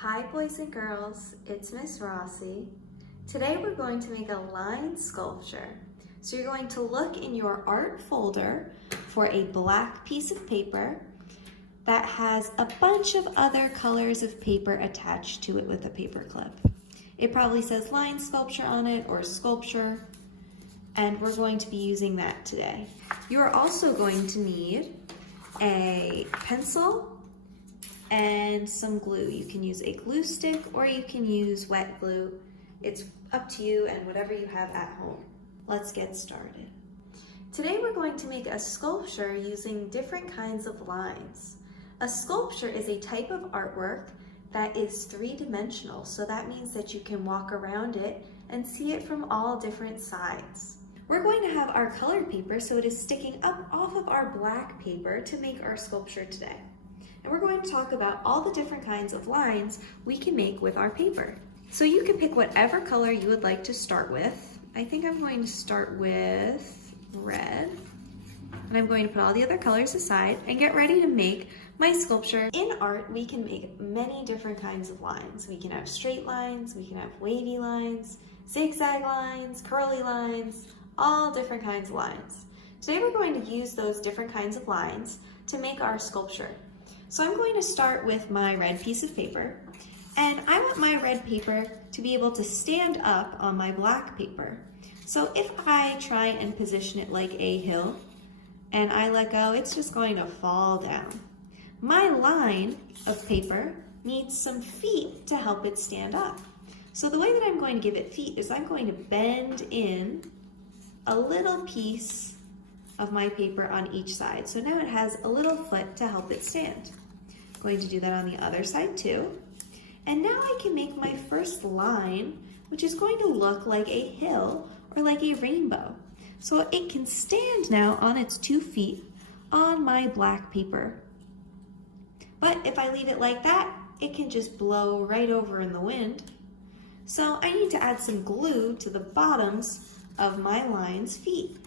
Hi boys and girls, it's Miss Rossi. Today we're going to make a line sculpture. So you're going to look in your art folder for a black piece of paper that has a bunch of other colors of paper attached to it with a paper clip. It probably says line sculpture on it or sculpture, and we're going to be using that today. You are also going to need a pencil and some glue. You can use a glue stick or you can use wet glue. It's up to you and whatever you have at home. Let's get started. Today we're going to make a sculpture using different kinds of lines. A sculpture is a type of artwork that is three-dimensional, so that means that you can walk around it and see it from all different sides. We're going to have our colored paper, so it is sticking up off of our black paper to make our sculpture today. And we're going to talk about all the different kinds of lines we can make with our paper. So you can pick whatever color you would like to start with. I think I'm going to start with red. And I'm going to put all the other colors aside and get ready to make my sculpture. In art, we can make many different kinds of lines. We can have straight lines, we can have wavy lines, zigzag lines, curly lines, all different kinds of lines. Today we're going to use those different kinds of lines to make our sculpture. So I'm going to start with my red piece of paper, and I want my red paper to be able to stand up on my black paper. So if I try and position it like a hill and I let go, it's just going to fall down. My line of paper needs some feet to help it stand up. So the way that I'm going to give it feet is I'm going to bend in a little piece of my paper on each side. So now it has a little foot to help it stand. I'm going to do that on the other side too. And now I can make my first line, which is going to look like a hill or like a rainbow. So it can stand now on its 2 feet on my black paper. But if I leave it like that, it can just blow right over in the wind. So I need to add some glue to the bottoms of my line's feet.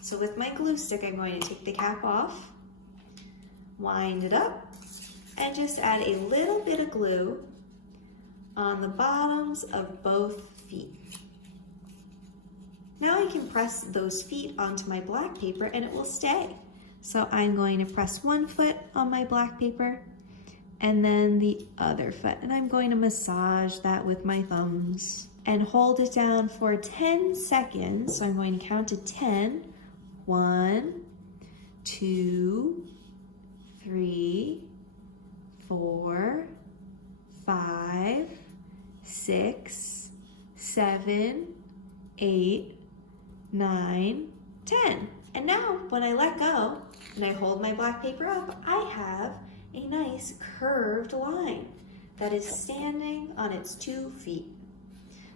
So with my glue stick, I'm going to take the cap off, wind it up, and just add a little bit of glue on the bottoms of both feet. Now I can press those feet onto my black paper and it will stay. So I'm going to press one foot on my black paper and then the other foot, and I'm going to massage that with my thumbs and hold it down for 10 seconds. So I'm going to count to 10. 1, 2, 3, 4, 5, 6, 7, 8, 9, 10. And now when I let go and I hold my black paper up, I have a nice curved line that is standing on its 2 feet.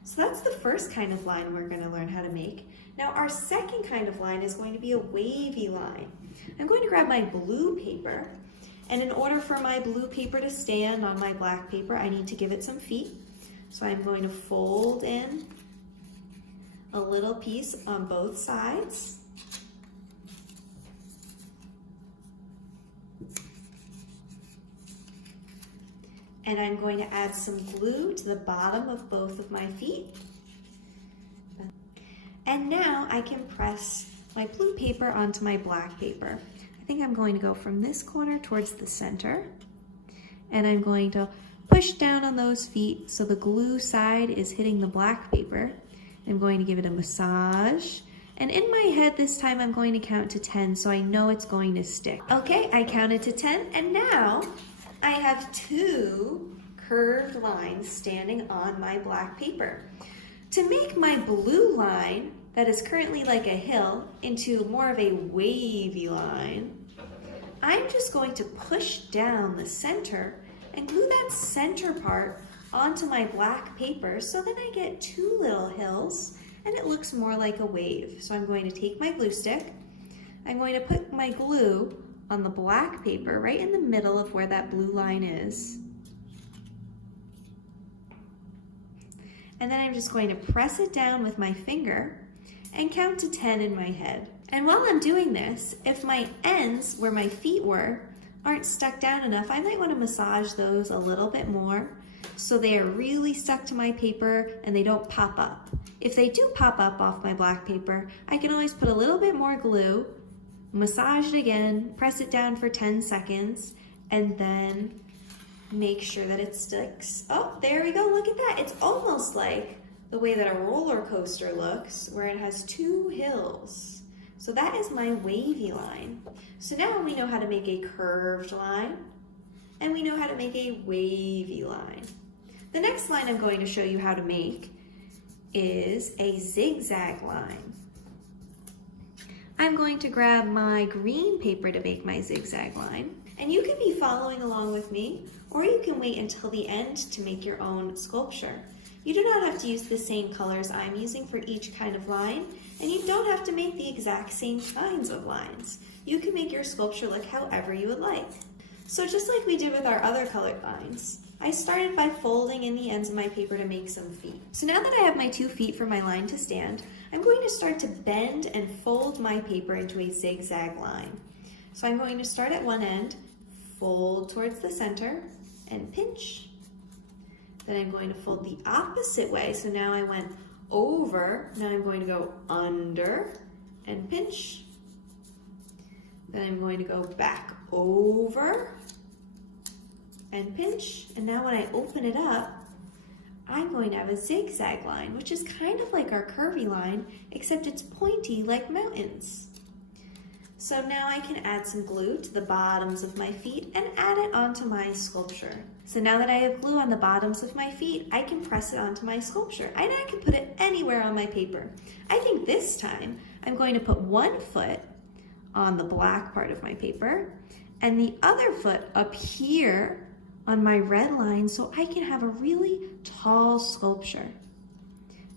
So that's the first kind of line we're going to learn how to make. Now our second kind of line is going to be a wavy line. I'm going to grab my blue paper, and in order for my blue paper to stand on my black paper, I need to give it some feet. So I'm going to fold in a little piece on both sides. And I'm going to add some glue to the bottom of both of my feet. And now I can press my blue paper onto my black paper. I think I'm going to go from this corner towards the center. And I'm going to push down on those feet so the glue side is hitting the black paper. I'm going to give it a massage. And in my head this time I'm going to count to 10 so I know it's going to stick. Okay, I counted to 10 and now I have 2 curved lines standing on my black paper. To make my blue line that is currently like a hill into more of a wavy line, I'm just going to push down the center and glue that center part onto my black paper so then I get 2 little hills and it looks more like a wave. So I'm going to take my glue stick, I'm going to put my glue on the black paper right in the middle of where that blue line is. And then I'm just going to press it down with my finger and count to 10 in my head. And while I'm doing this, if my ends, where my feet were, aren't stuck down enough, I might want to massage those a little bit more so they are really stuck to my paper and they don't pop up. If they do pop up off my black paper, I can always put a little bit more glue, massage it again, press it down for 10 seconds, and then make sure that it sticks. Oh, there we go, look at that. It's almost like the way that a roller coaster looks, where it has two hills. So that is my wavy line. So now we know how to make a curved line, and we know how to make a wavy line. The next line I'm going to show you how to make is a zigzag line. I'm going to grab my green paper to make my zigzag line, and you can be following along with me, or you can wait until the end to make your own sculpture. You do not have to use the same colors I'm using for each kind of line, and you don't have to make the exact same kinds of lines. You can make your sculpture look however you would like. So just like we did with our other colored lines, I started by folding in the ends of my paper to make some feet. So now that I have my 2 feet for my line to stand, I'm going to start to bend and fold my paper into a zigzag line. So I'm going to start at one end, fold towards the center, and pinch. Then I'm going to fold the opposite way. So now I went over, now I'm going to go under and pinch. Then I'm going to go back over and pinch. And now when I open it up, I'm going to have a zigzag line, which is kind of like our curvy line, except it's pointy like mountains. So now I can add some glue to the bottoms of my feet and add it onto my sculpture. So now that I have glue on the bottoms of my feet, I can press it onto my sculpture, and I can put it anywhere on my paper. I think this time I'm going to put one foot on the black part of my paper and the other foot up here on my red line so I can have a really tall sculpture.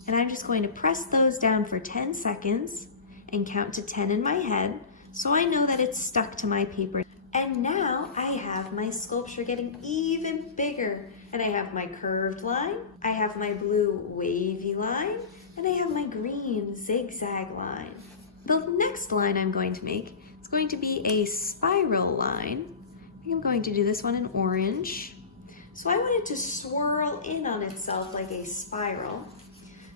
And I'm just going to press those down for 10 seconds and count to 10 in my head so I know that it's stuck to my paper. And now I have my sculpture getting even bigger. And I have my curved line, I have my blue wavy line, and I have my green zigzag line. The next line I'm going to make is going to be a spiral line. I think I'm going to do this one in orange. So I want it to swirl in on itself like a spiral.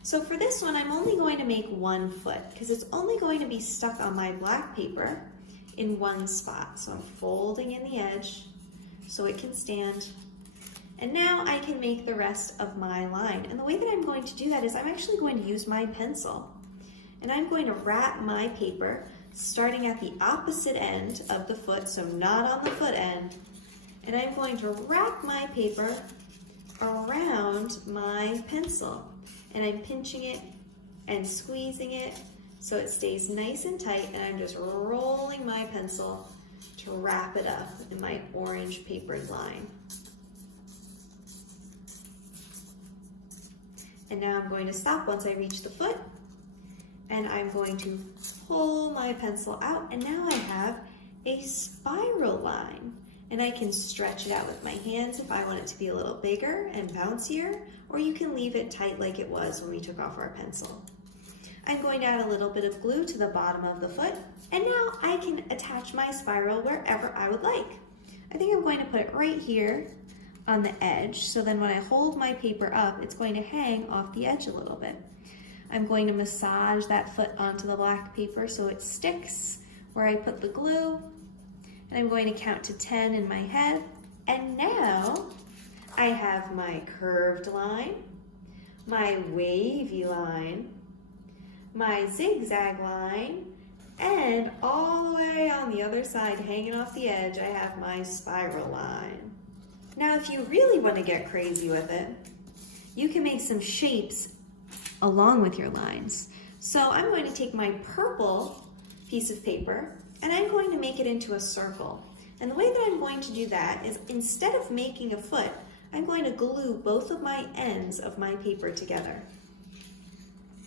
So for this one, I'm only going to make 1 foot because it's only going to be stuck on my black paper in one spot. So I'm folding in the edge so it can stand. And now I can make the rest of my line. And the way that I'm going to do that is I'm actually going to use my pencil. And I'm going to wrap my paper starting at the opposite end of the foot, so not on the foot end. And I'm going to wrap my paper around my pencil. And I'm pinching it and squeezing it so it stays nice and tight, and I'm just rolling my pencil to wrap it up in my orange papered line. And now I'm going to stop once I reach the foot, and I'm going to pull my pencil out, and now I have a spiral line. And I can stretch it out with my hands if I want it to be a little bigger and bouncier, or you can leave it tight like it was when we took off our pencil. I'm going to add a little bit of glue to the bottom of the foot, and now I can attach my spiral wherever I would like. I think I'm going to put it right here on the edge, so then when I hold my paper up, it's going to hang off the edge a little bit. I'm going to massage that foot onto the black paper so it sticks where I put the glue. And I'm going to count to 10 in my head. And now I have my curved line, my wavy line, my zigzag line, and all the way on the other side, hanging off the edge, I have my spiral line. Now, if you really want to get crazy with it, you can make some shapes along with your lines. So I'm going to take my purple piece of paper and I'm going to make it into a circle. And the way that I'm going to do that is instead of making a foot, I'm going to glue both of my ends of my paper together.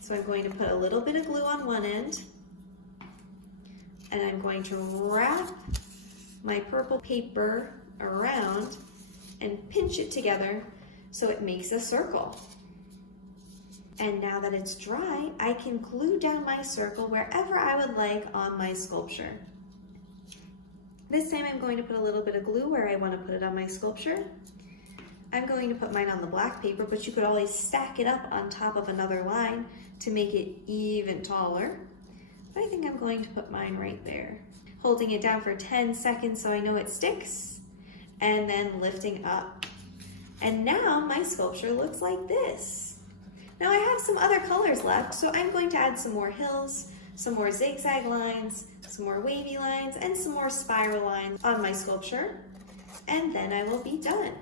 So I'm going to put a little bit of glue on one end, and I'm going to wrap my purple paper around and pinch it together so it makes a circle. And now that it's dry, I can glue down my circle wherever I would like on my sculpture. This time I'm going to put a little bit of glue where I want to put it on my sculpture. I'm going to put mine on the black paper, but you could always stack it up on top of another line to make it even taller. But I think I'm going to put mine right there. Holding it down for 10 seconds so I know it sticks, and then lifting up. And now my sculpture looks like this. Now I have some other colors left, so I'm going to add some more hills, some more zigzag lines, some more wavy lines, and some more spiral lines on my sculpture, and then I will be done.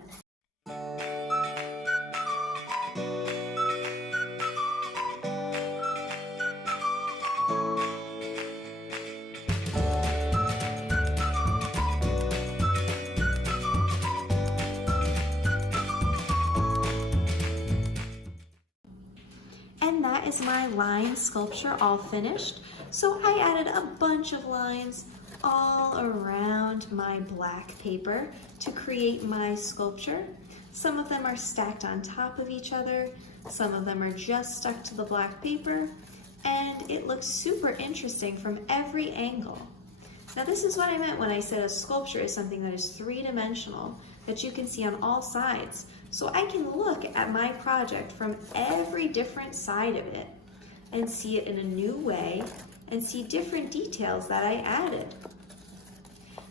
And that is my line sculpture all finished. So I added a bunch of lines all around my black paper to create my sculpture. Some of them are stacked on top of each other, some of them are just stuck to the black paper, and it looks super interesting from every angle. Now this is what I meant when I said a sculpture is something that is three-dimensional, that you can see on all sides. So I can look at my project from every different side of it and see it in a new way and see different details that I added.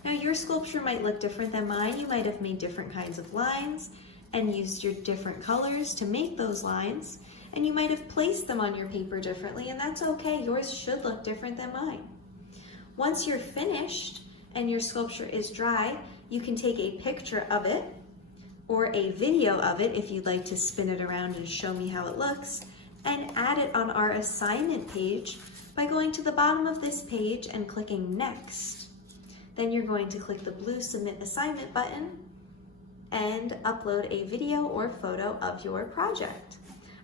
Now your sculpture might look different than mine. You might have made different kinds of lines and used your different colors to make those lines, and you might have placed them on your paper differently, and that's okay. Yours should look different than mine. Once you're finished and your sculpture is dry, you can take a picture of it or a video of it if you'd like to spin it around and show me how it looks, and add it on our assignment page by going to the bottom of this page and clicking Next. Then you're going to click the blue Submit Assignment button and upload a video or photo of your project.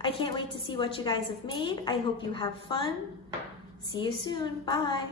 I can't wait to see what you guys have made. I hope you have fun. See you soon. Bye.